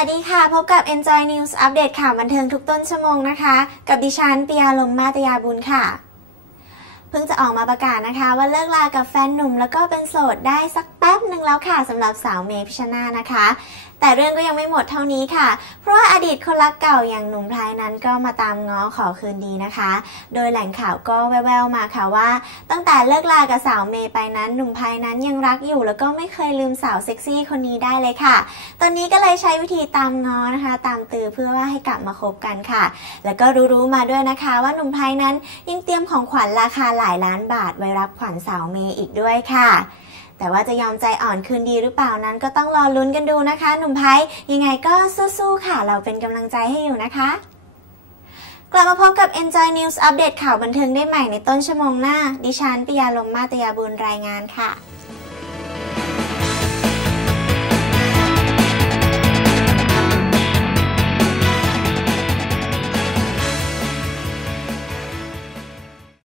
วัสดีค่ะ พบกับ Enjoy News อัปเดตข่าวบันเทิงทุกต้นชั่วโมงนะคะ กับดิฉันปิยาลมมาตยาบุญค่ะ พิ่งจะออกมาประกาศนะคะ ว่าเลิกลากับแฟนหนุ่มแล้วก็เป็นโสดได้สักแป๊บหนึ่งแล้วค่ะสำหรับสาวเมพิชนานะคะ แต่เรื่องก็ยังไม่หมดเท่านี้ค่ะ เพราะว่าอดีตคนรักเก่าอย่างหนุ่มพลายนั้นก็มาตามง้อขอคืนดีนะคะ โดยแหล่งข่าวก็แววๆมาค่ะว่า ตั้งแต่เลิกลากับสาวเมย์ไปนั้นหนุ่มพลายนั้นยังรักอยู่แล้วก็ไม่เคยลืมสาวเซ็กซี่คนนี้ได้เลยค่ะ ตอนนี้ก็เลยใช้วิธีตามง้อนะคะ ตามตือเพื่อว่าให้กลับมาคบกันค่ะ แล้วก็รู้ๆมาด้วยนะคะ ว่าหนุ่มพลายนั้นยังเตรียมของขวัญราคาหลายล้านบาทไว้รับขวัญสาวเมย์อีกด้วยค่ะ แต่ว่าจะยอมใจอ่อนคืนดีหรือเปล่านั้นก็ต้องรอลุ้นกันดูนะคะ หนุ่มไพยังไงก็สู้ๆค่ะ เราเป็นกำลังใจให้อยู่นะคะ กลับมาพบกับ Enjoy News อัปเดตข่าวบันเทิงได้ใหม่ในต้นชั่วโมงหน้า ดิฉันปิยาลมมาตยาบุญรายงานค่ะ